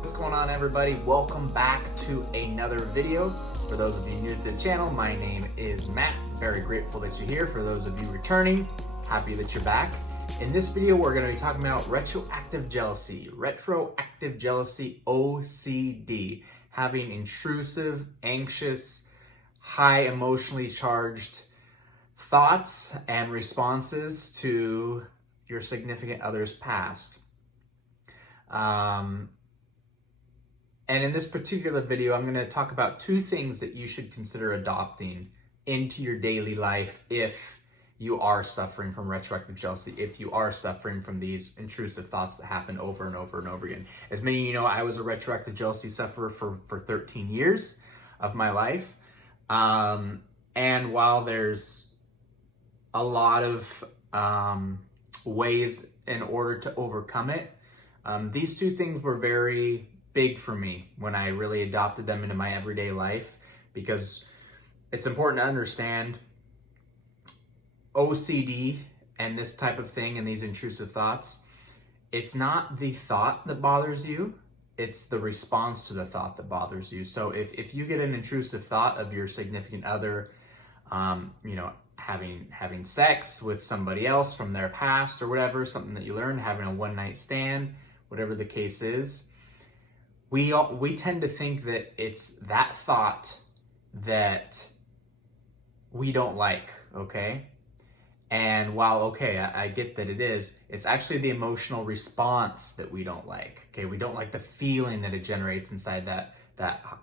What's going on, everybody? Welcome back to another video. For those of you new to the channel, my name is Matt. Very grateful that you're here. For those of you returning, happy that you're back. In this video, we're going to be talking about retroactive jealousy, OCD, having intrusive, anxious, high emotionally charged thoughts and responses to your significant other's past. And in this particular video, I'm going to talk about two things that you should consider adopting into your daily life if you are suffering from retroactive jealousy, if you are suffering from these intrusive thoughts that happen over and over and over again. As many of you know, I was a retroactive jealousy sufferer for 13 years of my life. And while there's a lot of ways in order to overcome it, these two things were very big for me when I really adopted them into my everyday life, because it's important to understand OCD and this type of thing and these intrusive thoughts. It's not the thought that bothers you, it's the response to the thought that bothers you. So if you get an intrusive thought of your significant other, having sex with somebody else from their past or whatever, something that you learned, having a one-night stand, whatever the case is, we tend to think that it's that thought that we don't like, okay? And while, okay, I get that it is, it's actually the emotional response that we don't like, okay? We don't like the feeling that it generates inside that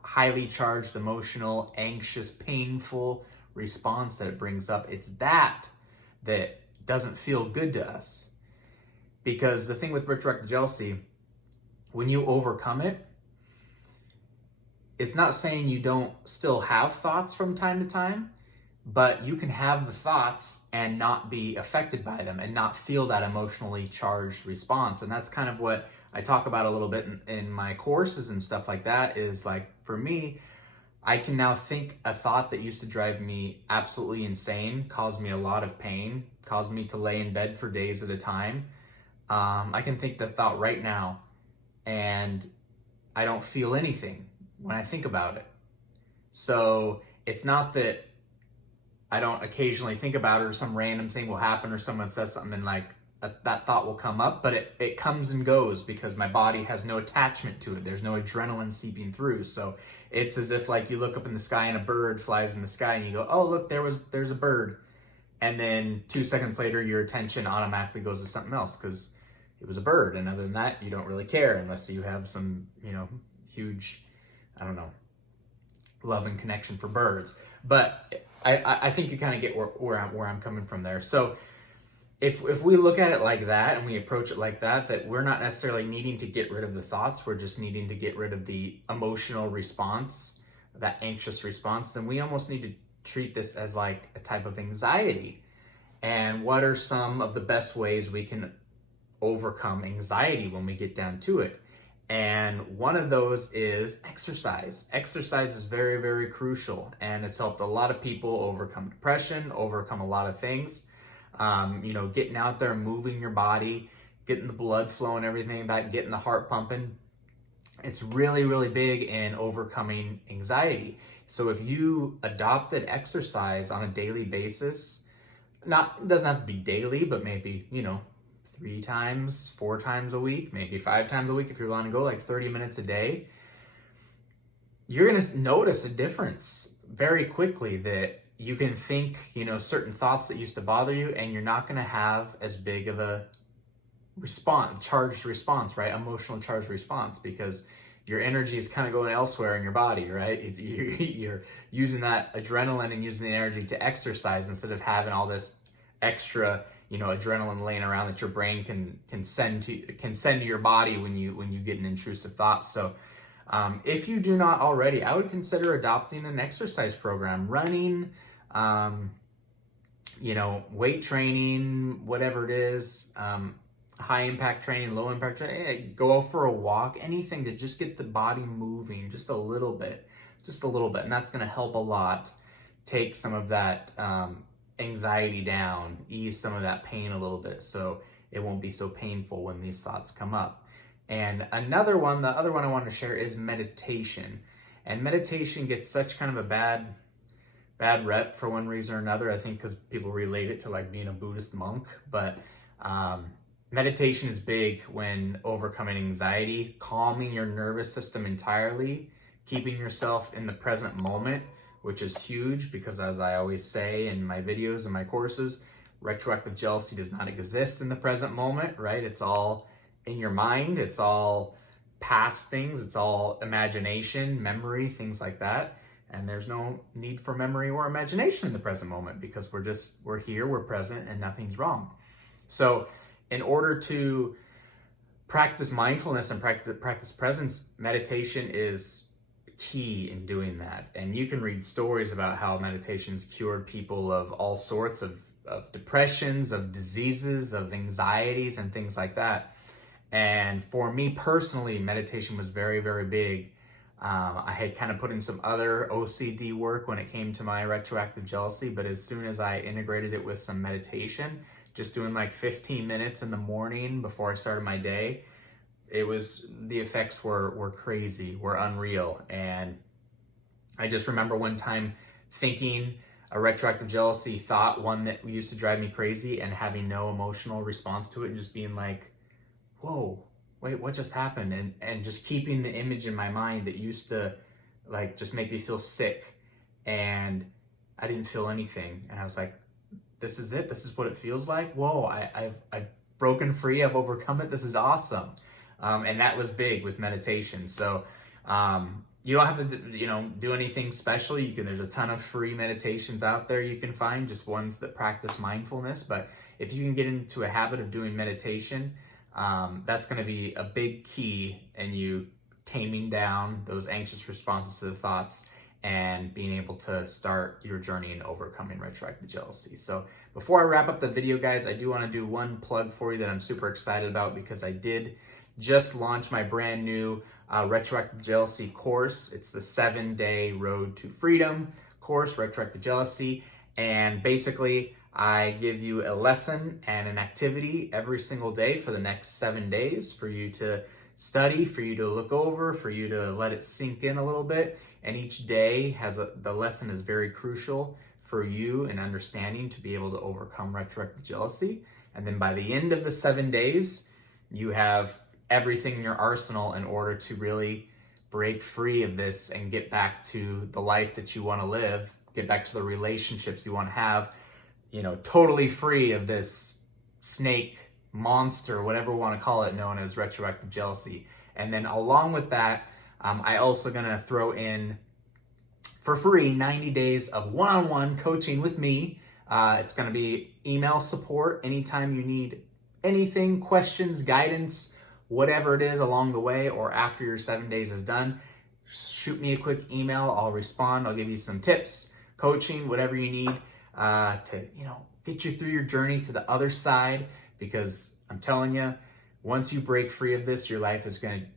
highly charged, emotional, anxious, painful response that it brings up. It's that doesn't feel good to us. Because the thing with retroactive jealousy, when you overcome it, it's not saying you don't still have thoughts from time to time, but you can have the thoughts and not be affected by them and not feel that emotionally charged response. And that's kind of what I talk about a little bit in my courses and stuff like that, is like, for me, I can now think a thought that used to drive me absolutely insane, cause me a lot of pain, cause me to lay in bed for days at a time. I can think that thought right now and I don't feel anything when I think about it. So it's not that I don't occasionally think about it or some random thing will happen or someone says something and like that thought will come up, but it comes and goes because my body has no attachment to it. There's no adrenaline seeping through. So it's as if like you look up in the sky and a bird flies in the sky and you go, oh, look, there's a bird. And then 2 seconds later, your attention automatically goes to something else because it was a bird. And other than that, you don't really care unless you have some, huge, love and connection for birds. But I think you kind of get where I'm coming from there. So if we look at it like that and we approach it like that we're not necessarily needing to get rid of the thoughts, we're just needing to get rid of the emotional response, that anxious response, then we almost need to treat this as like a type of anxiety. And what are some of the best ways we can overcome anxiety when we get down to it? And one of those is exercise. Exercise is very, very crucial, and it's helped a lot of people overcome depression, overcome a lot of things. Getting out there, moving your body, getting the blood flowing, everything, that getting the heart pumping. It's really, really big in overcoming anxiety. So if you adopted exercise on a daily basis, it doesn't have to be daily, but maybe, 3 times, 4 times a week, maybe 5 times a week if you're willing to go like 30 minutes a day, you're going to notice a difference very quickly that you can think, certain thoughts that used to bother you, and you're not going to have as big of a charged response, right? Emotional charged response, because your energy is kind of going elsewhere in your body, right? You're using that adrenaline and using the energy to exercise instead of having all this extra, adrenaline laying around that your brain can send to your body when you get an intrusive thought. So if you do not already, I would consider adopting an exercise program, running, weight training, whatever it is, high impact training, low impact training, go for a walk, anything to just get the body moving just a little bit. And that's going to help a lot take some of that anxiety down, ease some of that pain a little bit, so it won't be so painful when these thoughts come up. And the other one I want to share is meditation. And meditation gets such kind of a bad rep for one reason or another. I think because people relate it to like being a Buddhist monk, but meditation is big when overcoming anxiety, calming your nervous system entirely, keeping yourself in the present moment, which is huge because, as I always say in my videos and my courses, retroactive jealousy does not exist in the present moment, right? It's all in your mind. It's all past things. It's all imagination, memory, things like that. And there's no need for memory or imagination in the present moment because we're here, we're present, and nothing's wrong. So in order to practice mindfulness and practice presence, meditation is key in doing that. And you can read stories about how meditation's cured people of all sorts of depressions, of diseases, of anxieties, and things like that. And for me personally, meditation was very, very big. I had kind of put in some other OCD work when it came to my retroactive jealousy, but as soon as I integrated it with some meditation, just doing like 15 minutes in the morning before I started my day, the effects were crazy, were unreal. And I just remember one time thinking a retroactive jealousy thought, one that used to drive me crazy, and having no emotional response to it and just being like, whoa, wait, what just happened? And just keeping the image in my mind that used to like just make me feel sick, and I didn't feel anything. And I was like, this is it. This is what it feels like. Whoa, I've broken free. I've overcome it. This is awesome. And that was big with meditation. So you don't have to do anything special. There's a ton of free meditations out there you can find, just ones that practice mindfulness. But if you can get into a habit of doing meditation, that's going to be a big key in you taming down those anxious responses to the thoughts and being able to start your journey in overcoming retroactive jealousy. So before I wrap up the video, guys, I do want to do one plug for you that I'm super excited about, because I did just launch my brand new retroactive jealousy course. It's the 7-day Road to Freedom course, Retroactive Jealousy. And basically, I give you a lesson and an activity every single day for the next 7 days for you to study, for you to look over, for you to let it sink in a little bit. And each day the lesson is very crucial for you in understanding to be able to overcome retroactive jealousy. And then by the end of the 7 days, you have everything in your arsenal in order to really break free of this and get back to the life that you want to live, get back to the relationships you want to have, totally free of this snake monster, whatever we want to call it, known as retroactive jealousy. And then along with that, I also gonna throw in for free 90 days of one-on-one coaching with me. It's gonna be email support anytime you need anything, questions, guidance, whatever it is along the way or after your 7 days is done. Shoot me a quick email. I'll respond. I'll give you some tips, coaching, whatever you need to get you through your journey to the other side. Because I'm telling you, once you break free of this, your life is going to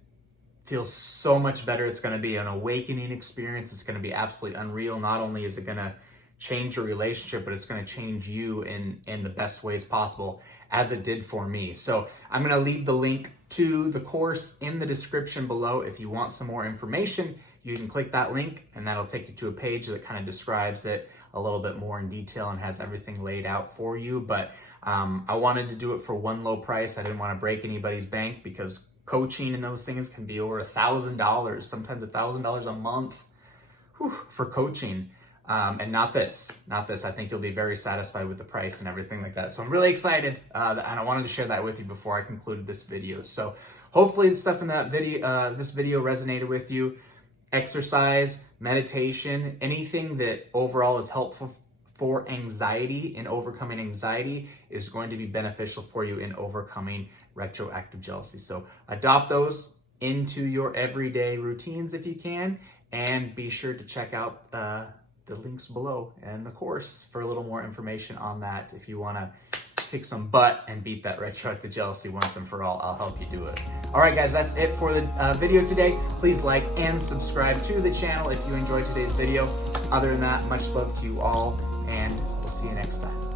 feel so much better. It's going to be an awakening experience. It's going to be absolutely unreal. Not only is it going to change your relationship, but it's going to change you in the best ways possible, as it did for me. So I'm going to leave the link to the course in the description below. If you want some more information, you can click that link and that'll take you to a page that kind of describes it a little bit more in detail and has everything laid out for you. But I wanted to do it for one low price. I didn't want to break anybody's bank, because coaching and those things can be over $1,000, sometimes $1,000 a month for coaching. And not this. I think you'll be very satisfied with the price and everything like that. So I'm really excited, and I wanted to share that with you before I concluded this video. So hopefully the stuff in that video, this video resonated with you. Exercise, meditation, anything that overall is helpful for anxiety and overcoming anxiety is going to be beneficial for you in overcoming retroactive jealousy. So adopt those into your everyday routines if you can, and be sure to check out the links below and the course for a little more information on that. If you want to kick some butt and beat that retroactive jealousy once and for all, I'll help you do it. All right, guys, that's it for the video today. Please like and subscribe to the channel if you enjoyed today's video. Other than that, much love to you all, and we'll see you next time.